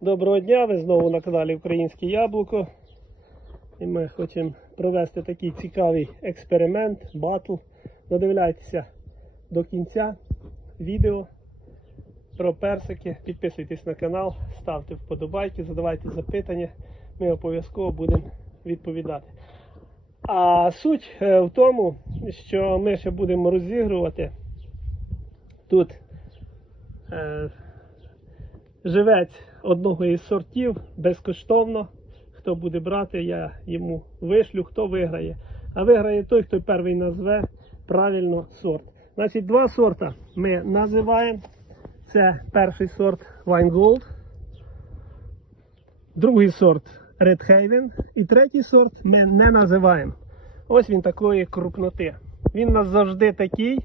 Доброго дня, ви знову на каналі Українське Яблуко. І ми хочемо провести такий цікавий експеримент, батл. Додивляйтеся до кінця відео про персики. Підписуйтесь на канал, ставте вподобайки, задавайте запитання. Ми обов'язково будемо відповідати. А суть е, в тому, що ми ще будемо розігрувати тут. Живець одного із сортів безкоштовно. Хто буде брати, я йому вишлю, хто виграє. А виграє той, хто перший назве правильно сорт. Значить, два сорта ми називаємо. Це перший сорт Wine Gold, другий сорт Red Haven і третій сорт ми не називаємо. Ось він такої крупноти. Він у нас завжди такий,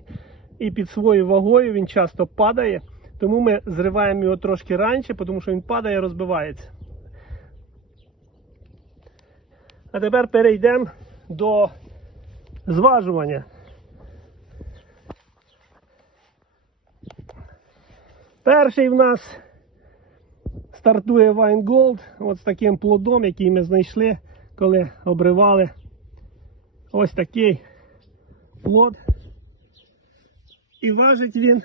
і під своєю вагою він часто падає. Тому ми зриваємо його трошки раніше, тому що він падає і розбивається. А тепер перейдемо до зважування. Перший в нас стартує Wine Gold от з таким плодом, який ми знайшли, коли обривали ось такий плод. І важить він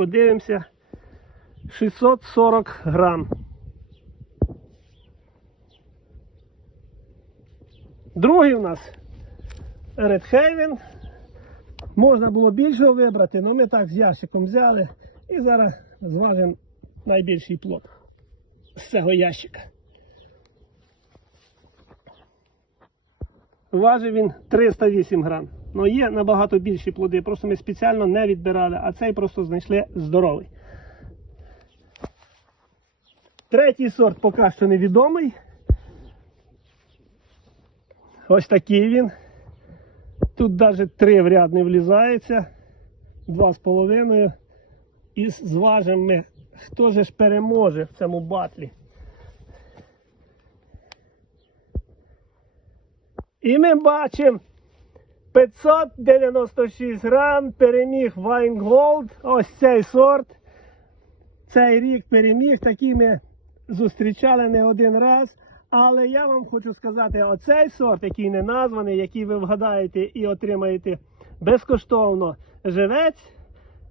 подивимося, 640 грам. Другий у нас Haven. Можна було більшого вибрати, але ми так з ящиком взяли і зараз зважимо найбільший плод з цього ящика. Важив він 308 грам. Ну є набагато більші плоди, просто ми спеціально не відбирали, а цей просто знайшли здоровий. Третій сорт поки що невідомий. Ось такий він. Тут навіть три в ряд не влізається. Два з половиною. І зважимо ми, хто же ж переможе в цьому батлі. І ми бачимо 596 грам переміг Gold. Ось цей сорт. Цей рік переміг. Такий ми зустрічали не один раз. Але я вам хочу сказати, оцей сорт, який не названий, який ви вгадаєте і отримаєте безкоштовно живець.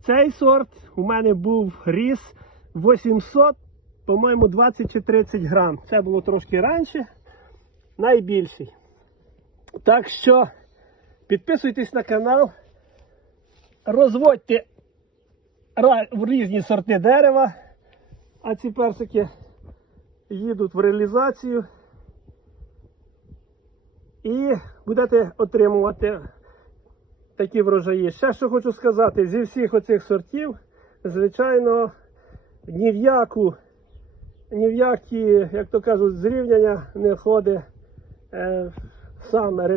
Цей сорт у мене був ріс 800, по-моєму, 20 чи 30 грам. Це було трошки раніше. Найбільший. Так що підписуйтесь на канал, розводьте різні сорти дерева, а ці персики їдуть в реалізацію і будете отримувати такі врожаї. Ще що хочу сказати, зі всіх оцих сортів, звичайно, ні в яку, ні в які, як то кажуть, зрівняння не входить е, сам. Е,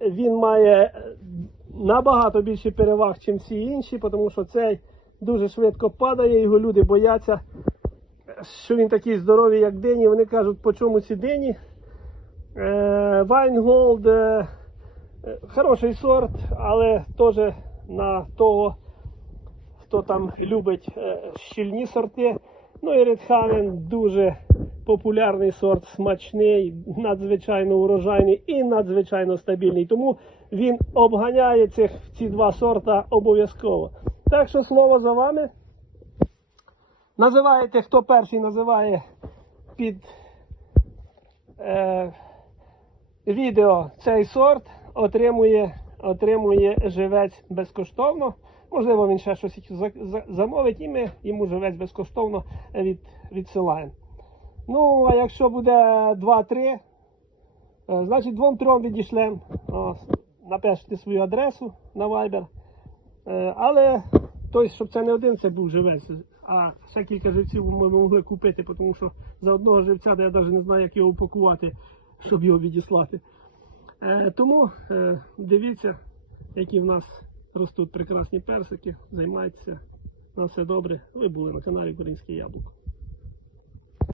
він має набагато більше переваг, ніж всі інші, тому що цей дуже швидко падає, його люди бояться, що він такий здоровий, як дині. Вони кажуть, по чому ці дині. Е, Вайнголд е, е, хороший сорт, але теж на того, хто там любить е, щільні сорти. Ну і Редхавен дуже популярний сорт, смачний, надзвичайно урожайний і надзвичайно стабільний. Тому він обганяє цих ці два сорта обов'язково. Так що слово за вами. Називаєте, хто перший називає під е, відео цей сорт, отримує, отримує живець безкоштовно. Можливо, він ще щось за- за- замовить, і ми йому живець безкоштовно від, відсилаємо. Ну, а якщо буде 2-3, е, значить двом-трьом відійшлемо. О, Напишете свою адресу на Viber. Е, Але той, щоб це не один, це був живець, а ще кілька живців ми могли купити, тому що за одного живця, я навіть не знаю, як його упакувати, щоб його відіслати. Е, Тому дивіться, які в нас ростуть прекрасні персики, займайтеся. На все добре. Ви були на каналі Українське Яблуко.